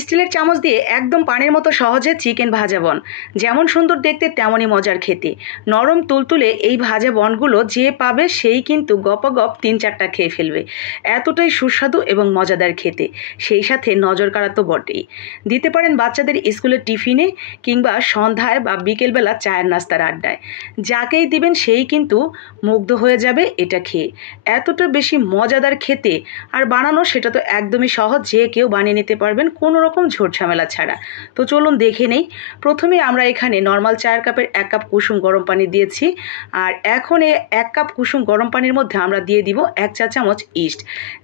স্টিলের চামচ দিয়ে একদম পানির মতো সহজে চিকেন ভাজা বন, যেমন সুন্দর দেখতে তেমনই মজার খেতে। নরম তুলতুলে এই ভাজা বনগুলো যে পাবে সেই কিন্তু গপাগপ 3-4টা খেয়ে ফেলবে, এতটাই সুস্বাদু এবং মজাদার খেতে। সেই সাথে নজর কাড়া তো বটেই। দিতে পারেন বাচ্চাদের স্কুলের টিফিনে কিংবা সন্ধ্যায় বা বিকেলবেলা চায়ের নাস্তার আড্ডায়। যাকেই দিবেন সেই কিন্তু মুগ্ধ হয়ে যাবে এটা খেয়ে। এতটা বেশি মজাদার খেতে, আর বানানো সেটা তো একদমই সহজ, যে কেউ বানিয়ে নিতে পারবেন কোনো রকম ঝোট ঝামেলা ছাড়া। তো চলুন দেখে নেই। প্রথমে আমরা এখানে নর্মাল চায়ের কাপের 1 কাপ কুসুম গরম পানি দিয়েছি, আর এখন এই 1 কাপ কুসুম গরম পানির মধ্যে আমরা দিয়ে দিব 1 চা চামচ ইস্ট।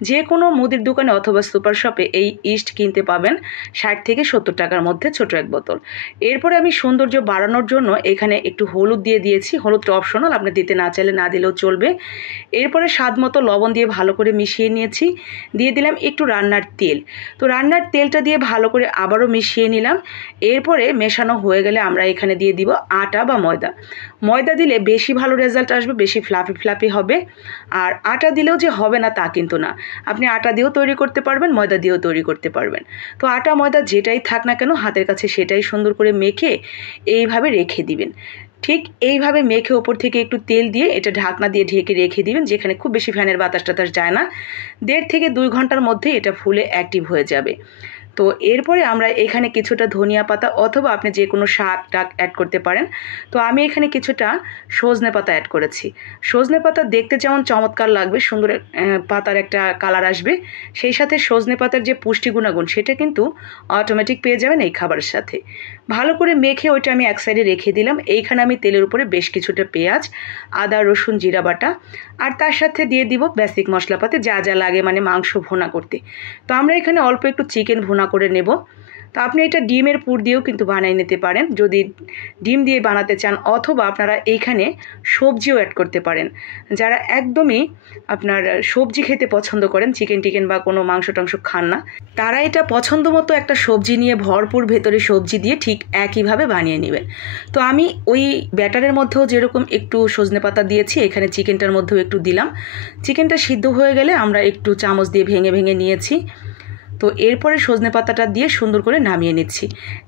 যে কোনো মুদির দোকানে অথবা সুপার শপে এই ইস্ট কিনতে পাবেন 60 থেকে 70 টাকার মধ্যে, ছোট এক বোতল। এরপরে আমি সৌন্দর্য বাড়ানোর জন্য এখানে একটু হলুদ দিয়ে দিয়েছি। হলুদটা অপশনাল, আপনি দিতে না চাইলে না দিলেও চলবে। এরপরে স্বাদ মতো লবণ দিয়ে ভালো করে মিশিয়ে নিয়েছি। দিয়ে দিলাম একটু রান্নার তেল। তো রান্নার তেলটা দিয়ে ভালো করে আবারও মিশিয়ে নিলাম। এরপরে মেশানো হয়ে গেলে আমরা এখানে দিয়ে দিব আটা বা ময়দা। ময়দা দিলে বেশি ভালো রেজাল্ট আসবে, বেশি ফ্লাফি ফ্লাফি হবে। আর আটা দিলেও যে হবে না তা কিন্তু না, আপনি আটা দিয়েও তৈরি করতে পারবেন, ময়দা দিয়েও তৈরি করতে পারবেন। তো আটা ময়দা যেটাই থাক না কেন, হাতের কাছে সেটাই সুন্দর করে মেখে এইভাবে রেখে দিবেন। ঠিক এইভাবে মেখে ওপর থেকে একটু তেল দিয়ে এটা ঢাকনা দিয়ে ঢেকে রেখে দিবেন, যেখানে খুব বেশি ফ্যানের বাতাস টাতাস যায় না। 1.5 থেকে 2 ঘন্টার মধ্যে এটা ফুলে অ্যাক্টিভ হয়ে যাবে। তো এরপরে আমরা এখানে কিছুটা ধনিয়া পাতা অথবা আপনি যে কোনো শাক টাক অ্যাড করতে পারেন। তো আমি এখানে কিছুটা সজনে পাতা অ্যাড করেছি। সজনে পাতা দেখতে যেমন চমৎকার লাগবে, সুন্দর পাতার একটা কালার আসবে, সেই সাথে সজনে পাতার যে পুষ্টি গুণাগুণ সেটা কিন্তু অটোমেটিক পেয়ে যাবেন এই খাবারের সাথে। ভালো করে মেখে ওইটা আমি এক সাইডে রেখে দিলাম। এইখানে আমি তেলের উপরে বেশ কিছুটা পেঁয়াজ, আদা, রসুন, জিরা বাটা, আর তার সাথে দিয়ে দিব বেসিক মশলাপাতি যা যা লাগে, মানে মাংস ভুনা করতে। তো আমরা এখানে অল্প একটু চিকেন ভুনা করে নেব। তো আপনি এটা ডিমের পুর দিয়েও কিন্তু বানিয়ে নিতে পারেন যদি ডিম দিয়ে বানাতে চান, অথবা আপনারা এইখানে সবজিও অ্যাড করতে পারেন। যারা একদমই আপনার সবজি খেতে পছন্দ করেন, চিকেন টিকেন বা কোনো মাংস টাংস খান না, তারা এটা পছন্দ মতো একটা সবজি নিয়ে ভরপুর ভেতরে সবজি দিয়ে ঠিক একইভাবে বানিয়ে নেবেন। তো আমি ওই ব্যাটারের মধ্যেও যেরকম একটু সজনে পাতা দিয়েছি, এখানে চিকেনটার মধ্যেও একটু দিলাম। চিকেনটা সিদ্ধ হয়ে গেলে আমরা একটু চামচ দিয়ে ভেঙে ভেঙে নিয়েছি। তো এরপরে সজনে পাতাটা দিয়ে সুন্দর করে নামিয়ে নিচ্ছি।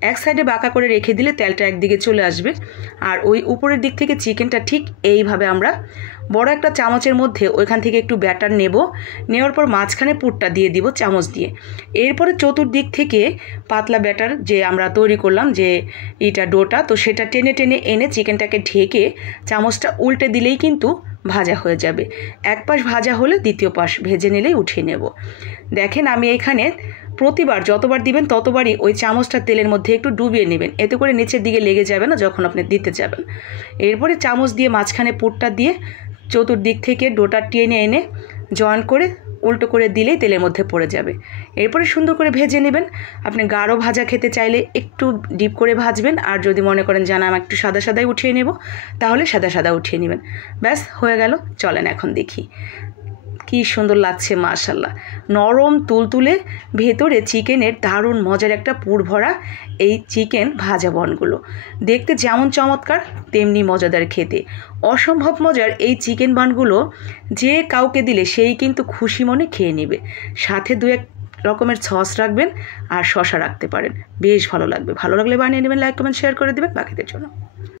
এক সাইডে বাঁকা করে রেখে দিলে তেলটা একদিকে চলে আসবে, আর ওই উপরের দিক থেকে চিকেনটা ঠিক এইভাবে আমরা বড় একটা চামচের মধ্যে ওইখান থেকে একটু ব্যাটার নেব। নেওয়ার পর মাঝখানে পুরটা দিয়ে দিব চামচ দিয়ে। এরপরে চতুর্দিক থেকে পাতলা ব্যাটার যে আমরা তৈরি করলাম, যে এটা ডোটা, তো সেটা টেনে টেনে এনে চিকেনটাকে ঢেকে চামচটা উল্টে দিলেই কিন্তু ভাজা হয়ে যাবে। এক পাশ ভাজা হলে দ্বিতীয় পাশ ভেজে নিলেই উঠিয়ে নেব। দেখেন আমি এখানে প্রতিবার যতবার দিবেন ততবারই ওই চামচটা তেলের মধ্যে একটু ডুবিয়ে নেবেন, এতে করে নিচের দিকে লেগে যাবে না যখন আপনি দিতে যাবেন। এরপরে চামচ দিয়ে মাঝখানে পুরটা দিয়ে চতুর্দিক থেকে ডোটা টেনে এনে জয়েন করে উল্টো করে দিলেই তেলের মধ্যে পড়ে যাবে। এরপরে সুন্দর করে ভেজে নেবেন। আপনি গাঢ় ভাজা খেতে চাইলে একটু ডিপ করে ভাজবেন, আর যদি মনে করেন জানা আমি একটু সাদা সাদাই উঠিয়ে নেব, তাহলে সাদা সাদা উঠিয়ে নেবেন। ব্যাস হয়ে গেল। চলেন এখন দেখি কি সুন্দর লাগছে, মাশাআল্লাহ। নরম তুলতুলে, ভেতরে চিকেনের দারুণ মজার একটা পুর ভরা এই চিকেন ভাজা বনগুলো দেখতে যেমন চমৎকার তেমনি মজাদার খেতে। অসম্ভব মজার এই চিকেন বানগুলো যে কাউকে দিলে সেই কিন্তু খুশি মনে খেয়ে নেবে। সাথে 2-1 রকমের সস রাখবেন, আর শসা রাখতে পারেন, বেশ ভালো লাগবে। ভালো লাগলে বানিয়ে নেবেন, লাইক কমেন্ট শেয়ার করে দেবেন বাকিদের জন্য।